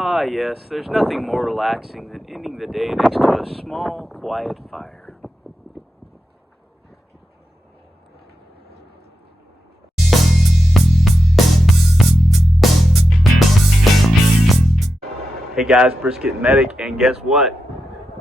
Ah yes, there's nothing more relaxing than ending the day next to a small, quiet fire. Hey guys, Brisket and Medic, and guess what?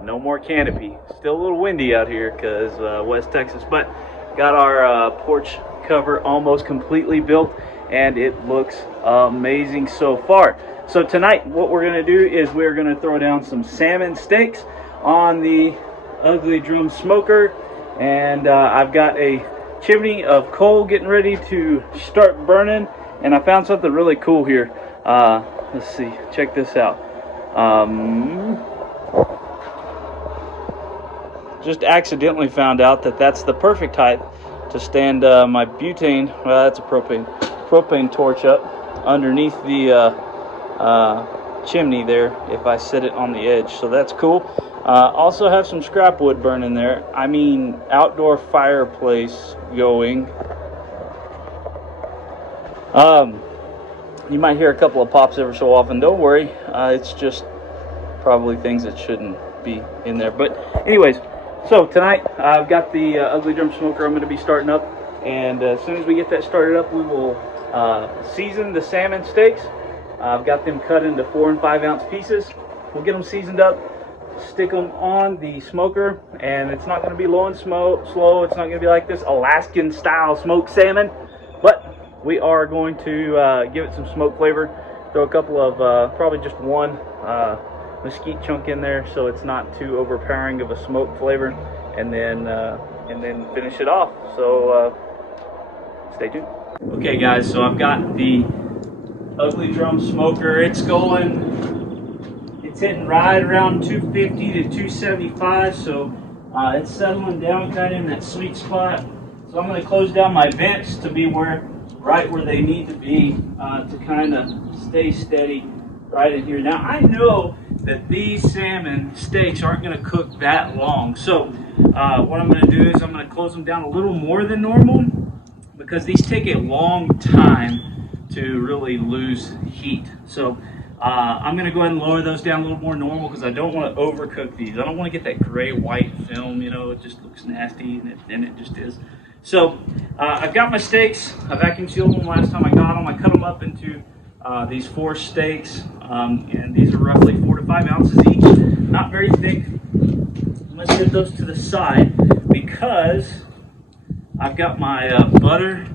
No more canopy. Still a little windy out here because West Texas, but got our porch cover almost completely built, and it looks amazing so far. So tonight what we're going to do is we're going to throw down some salmon steaks on the Ugly Drum smoker, and I've got a chimney of coal getting ready to start burning, and I found something really cool here. Let's see, check this out. Just accidentally found out that that's the perfect height to stand my butane, well that's a propane torch up underneath the chimney there if I set it on the edge, so that's cool. Also have some scrap wood burning there. I mean outdoor fireplace going. You might hear a couple of pops every so often. Don't worry, it's just probably things that shouldn't be in there. But anyways, so tonight I've got the Ugly Drum smoker I'm going to be starting up, and as soon as we get that started up, we will season the salmon steaks. I've got them cut into 4 and 5 ounce pieces. We'll get them seasoned up, stick them on the smoker, and it's not going to be low and slow. It's not going to be like this Alaskan style smoked salmon, but we are going to give it some smoke flavor. Throw a couple of probably just one mesquite chunk in there so it's not too overpowering of a smoke flavor, and then finish it off. So stay tuned. Okay guys, so I've got the Ugly Drum smoker. It's hitting right around 250 to 275, so it's settling down kind of in that sweet spot. So I'm going to close down my vents to be right where they need to be to kind of stay steady right in here. Now I know that these salmon steaks aren't going to cook that long, so what I'm going to do is I'm going to close them down a little more than normal because these take a long time to really lose heat. So I'm going to go ahead and lower those down a little more normal because I don't want to overcook these. I don't want to get that gray white film, you know, it just looks nasty, and it just is. So I've got my steaks. I vacuum sealed them last time I got them. I cut them up into these 4 steaks, and these are roughly 4 to 5 ounces each. Not very thick. I'm going to set those to the side because I've got my butter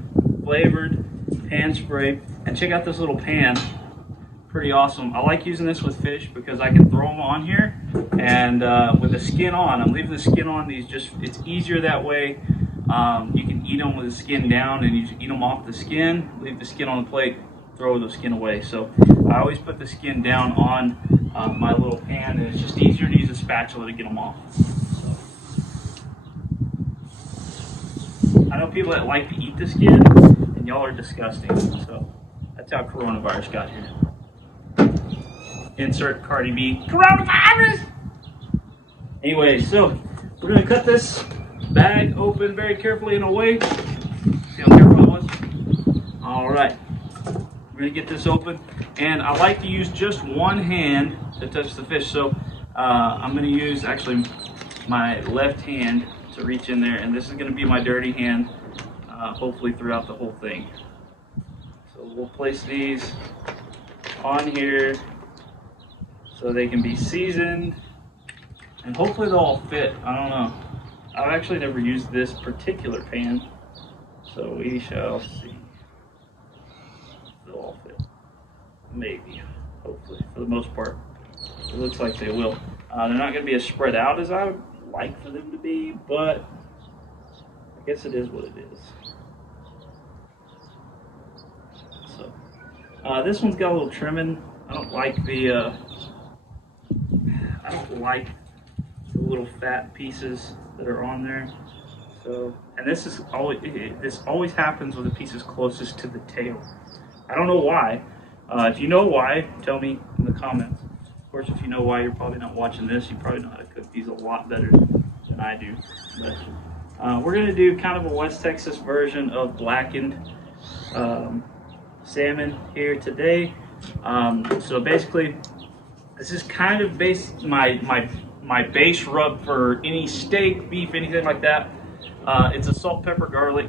flavored pan spray, and check out this little pan. Pretty awesome. I like using this with fish because I can throw them on here, and with the skin on, I'm leaving the skin on these. It's easier that way. You can eat them with the skin down, and you just eat them off the skin, leave the skin on the plate, throw the skin away. So I always put the skin down on my little pan, and it's just easier to use a spatula to get them off. So I know people that like to eat the skin, and y'all are disgusting. So that's how coronavirus got here. Insert Cardi B, coronavirus! Anyway, so we're going to cut this bag open very carefully in a way. See how careful I was? Alright, we're going to get this open, and I like to use just one hand to touch the fish, so I'm going to use actually my left hand to reach in there, and this is going to be my dirty hand hopefully throughout the whole thing. So we'll place these on here so they can be seasoned, and hopefully they'll all fit. I don't know. I've actually never used this particular pan, so we shall see. They'll all fit. Maybe. Hopefully. For the most part. It looks like they will. They're not going to be as spread out as I would like for them to be, but I guess it is what it is. So, this one's got a little trimming. I don't like the little fat pieces that are on there. So, and this always happens with the pieces closest to the tail. I don't know why. If you know why, tell me in the comments. Of course, if you know why, you're probably not watching this. You probably know how to cook these a lot better than I do. But we're going to do kind of a West Texas version of blackened salmon here today. So basically, This is kind of my base rub for any steak, beef, anything like that. It's a salt, pepper, garlic,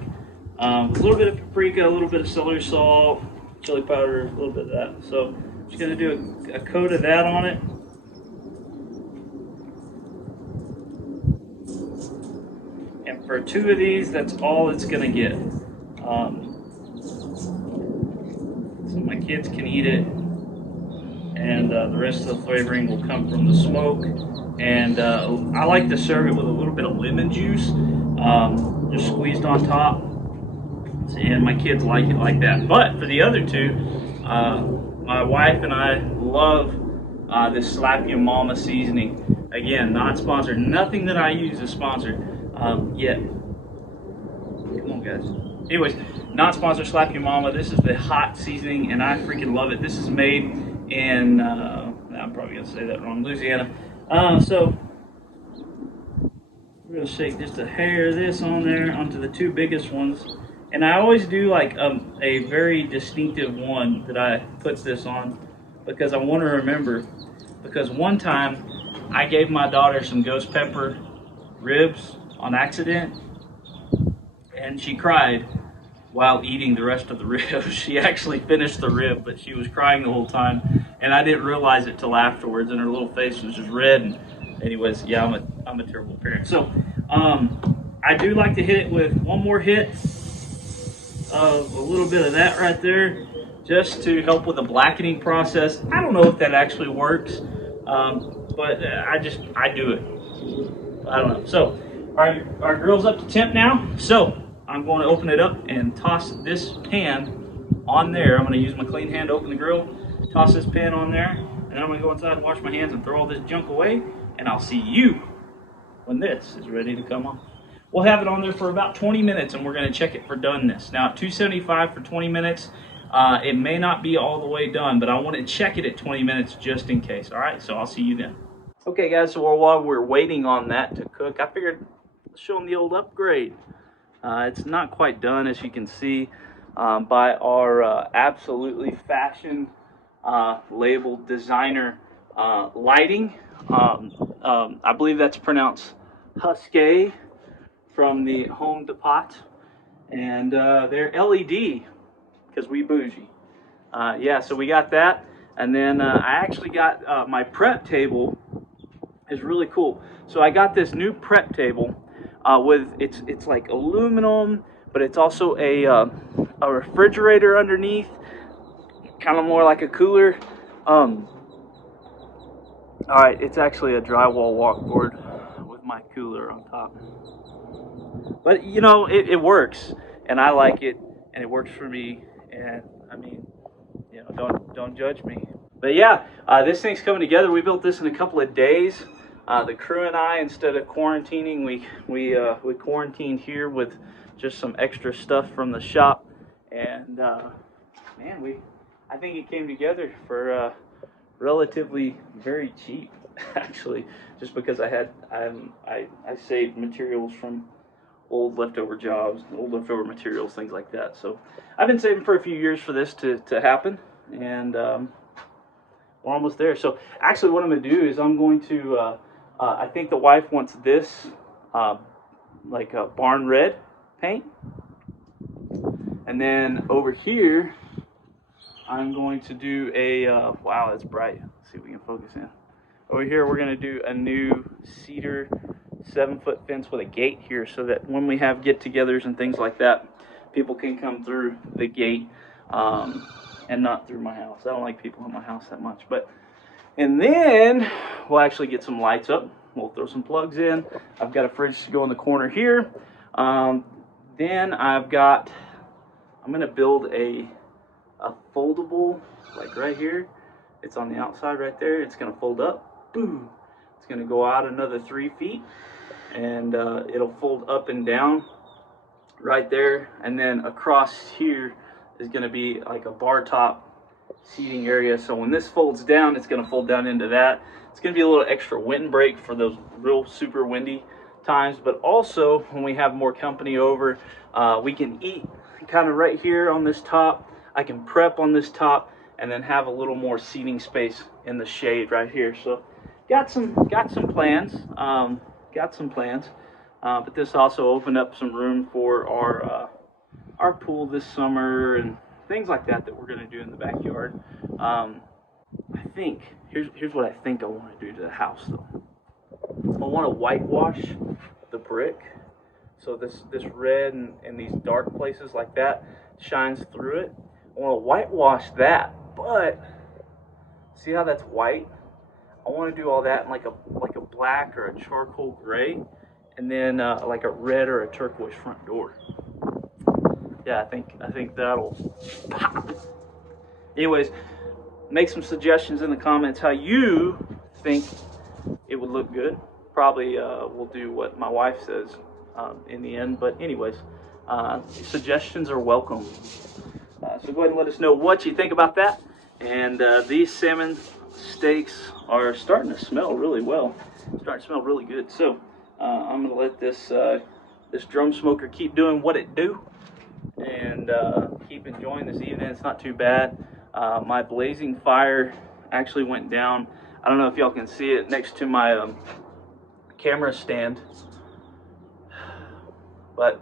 a little bit of paprika, a little bit of celery salt, chili powder, a little bit of that. So I'm just gonna do a coat of that on it. And for 2 of these, that's all it's gonna get. So my kids can eat it, and the rest of the flavoring will come from the smoke. And I like to serve it with a little bit of lemon juice, just squeezed on top. And my kids like it like that. But for the other 2, my wife and I love this Slap Your Mama seasoning. Again, not sponsored. Nothing that I use is sponsored yet. Come on, guys. Anyways, not sponsored, Slap Your Mama. This is the hot seasoning, and I freaking love it. This is made in, I'm probably going to say that wrong, Louisiana. So we're going to shake just a hair of this on there onto the 2 biggest ones. And I always do like a very distinctive one that I put this on, because I want to remember. Because one time I gave my daughter some ghost pepper ribs on accident, and she cried while eating the rest of the rib. She actually finished the rib, but she was crying the whole time, and I didn't realize it till afterwards, and her little face was just red. And anyways, yeah, I'm a terrible parent. So I do like to hit it with one more hit of a little bit of that right there, just to help with the blackening process. I don't know if that actually works, but I do it. I don't know. So our grill's up to temp now, so I'm going to open it up and toss this pan on there. I'm going to use my clean hand to open the grill, toss this pan on there, and I'm going to go inside and wash my hands and throw all this junk away, and I'll see you when this is ready to come off. We'll have it on there for about 20 minutes, and we're going to check it for doneness. Now, at 275 for 20 minutes, it may not be all the way done, but I want to check it at 20 minutes just in case. All right, so I'll see you then. Okay, guys, so while we're waiting on that to cook, I figured let's show them the old upgrade. It's not quite done, as you can see, by our absolutely fashion labeled designer lighting. I believe that's pronounced Husky from the Home Depot, and they're LED because we bougie. Yeah, so we got that, and then I actually got my prep table. Is really cool. So I got this new prep table with it's like aluminum, but it's also a refrigerator underneath, kind of more like a cooler. All right, it's actually a drywall walkboard with my cooler on top. But you know, it works, and I like it, and it works for me. And I mean, you know, don't judge me. But yeah, this thing's coming together. We built this in a couple of days. The crew and I, instead of quarantining, we quarantined here with just some extra stuff from the shop. And man, I think it came together for relatively very cheap, actually, just because I saved materials from old leftover jobs, old leftover materials, things like that. So I've been saving for a few years for this to happen, and we're almost there. So actually what I'm going to do is I'm going to, I think the wife wants this like a barn red paint. And then over here, I'm going to do a, wow, that's bright. Let's see if we can focus in. Over here, we're going to do a new cedar 7-foot fence with a gate here, so that when we have get-togethers and things like that, people can come through the gate and not through my house. I don't like people in my house that much. And then we'll actually get some lights up. We'll throw some plugs in. I've got a fridge to go in the corner here. Then I'm going to build a foldable, like right here. It's on the outside right there. It's going to fold up. Boom. It's going to go out another 3 feet, and it'll fold up and down right there. And then across here is going to be like a bar top seating area. So when this folds down, it's going to fold down into that. It's going to be a little extra wind break for those real super windy times, but also when we have more company over, we can eat kind of right here on this top. I can prep on this top, and then have a little more seating space in the shade right here. So got some plans. But this also opened up some room for our pool this summer and things like that we're going to do in the backyard. I think here's what I think I want to do to the house though. I want to whitewash the brick, so this red and these dark places like that shines through it. I want to whitewash that, but see how that's white? I want to do all that in like a black or a charcoal gray, and then like a red or a turquoise front door. Yeah, I think that'll pop. Anyways, make some suggestions in the comments how you think it would look good. Probably we'll do what my wife says in the end. But anyways, suggestions are welcome. So go ahead and let us know what you think about that. And these salmon steaks are starting to smell really well. Starting to smell really good. So I'm gonna let this drum smoker keep doing what it do, and keep enjoying this evening. It's not too bad. My blazing fire actually went down. I don't know if y'all can see it next to my camera stand, but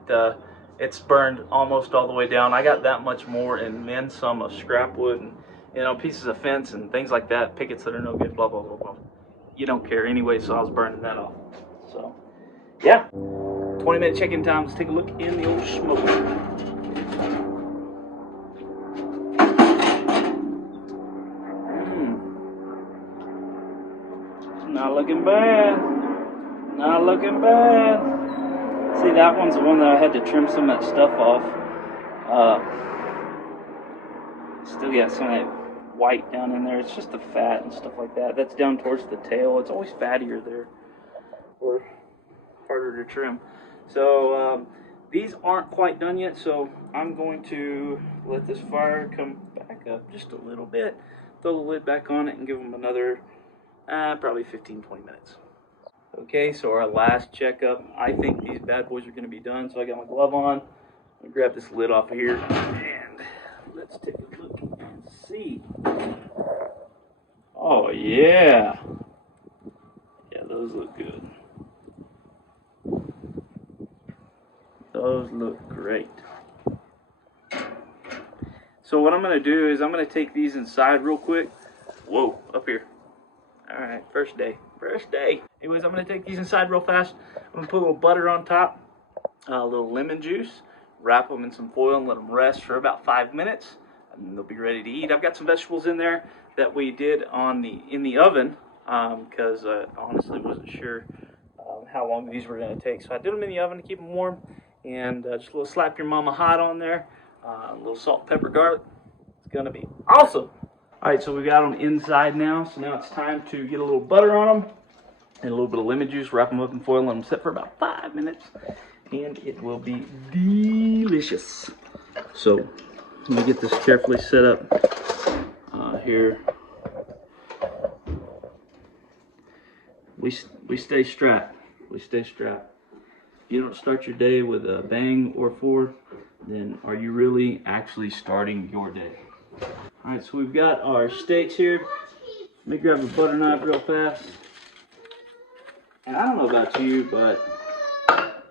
it's burned almost all the way down. I got that much more, and then some of scrap wood and pieces of fence and things like that, pickets that are no good, blah blah blah blah. You don't care anyway, so I was burning that off. So yeah, 20-minute check-in time. Let's take a look in the old smoker. Not looking bad. Not looking bad. See, that one's the one that I had to trim some of that stuff off. Still got some of that white down in there. It's just the fat and stuff like that. That's down towards the tail. It's always fattier there, or harder to trim. So these aren't quite done yet, so I'm going to let this fire come back up just a little bit, throw the lid back on it, and give them another probably 15-20 minutes. Okay, so our last checkup. I think these bad boys are going to be done, so I got my glove on. I'm going to grab this lid off of here, and let's take a look and see. Oh, yeah. Yeah, those look good. Those look great. So what I'm going to do is I'm going to take these inside real quick. Whoa, up here. All right, first day. Anyways, I'm going to take these inside real fast. I'm going to put a little butter on top, a little lemon juice, wrap them in some foil and let them rest for about 5 minutes, and then they'll be ready to eat. I've got some vegetables in there that we did in the oven because I honestly wasn't sure how long these were going to take. So I did them in the oven to keep them warm, and just a little slap your mama hot on there, a little salt, pepper, garlic. It's going to be awesome. All right, so we got them inside now. So now it's time to get a little butter on them and a little bit of lemon juice, wrap them up in foil, and let them sit for about 5 minutes, and it will be delicious. So let me get this carefully set up here. We stay strapped. If you don't start your day with a bang or four, then are you really actually starting your day? All right, so we've got our steaks here. Let me grab a butter knife real fast. And I don't know about you, but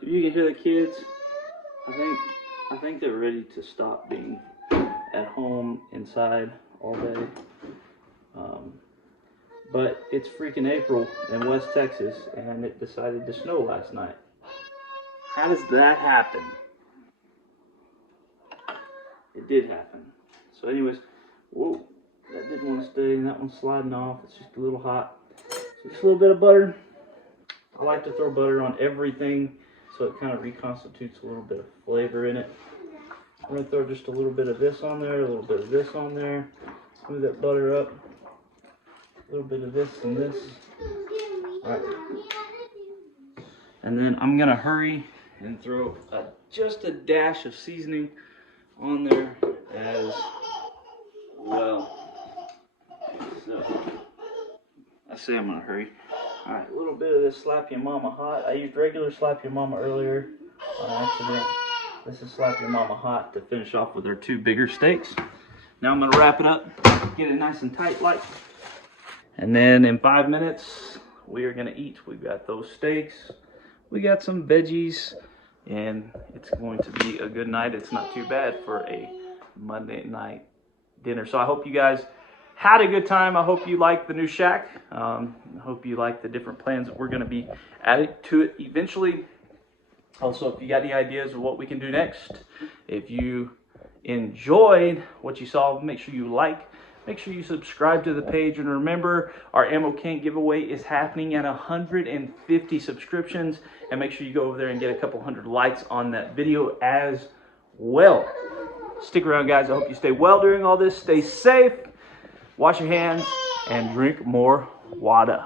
if you can hear the kids, I think they're ready to stop being at home inside all day. But it's freaking April in West Texas, and it decided to snow last night. How does that happen? It did happen. So anyways, whoa, that didn't want to stay, and that one's sliding off. It's just a little hot. So just a little bit of butter. I like to throw butter on everything so it kind of reconstitutes a little bit of flavor in it. I'm going to throw just a little bit of this on there, a little bit of this on there. Smooth that butter up. A little bit of this and this. All right. And then I'm going to hurry and throw just a dash of seasoning on there as well. So I say I'm going to hurry. All right, a little bit of this Slap Your Mama Hot. I used regular Slap Your Mama earlier on accident. This is Slap Your Mama Hot to finish off with our 2 bigger steaks. Now I'm gonna wrap it up, get it nice and tight like. And then in 5 minutes, we are gonna eat. We've got those steaks, we got some veggies, and it's going to be a good night. It's not too bad for a Monday night dinner. So I hope you guys had a good time. I hope you like the new shack. I hope you like the different plans that we're gonna be adding to it eventually. Also, if you got any ideas of what we can do next, if you enjoyed what you saw, make sure you like, make sure you subscribe to the page, and remember our ammo can giveaway is happening at 150 subscriptions, and make sure you go over there and get a couple hundred likes on that video as well. Stick around, guys. I hope you stay well during all this. Stay safe, wash your hands, and drink more water.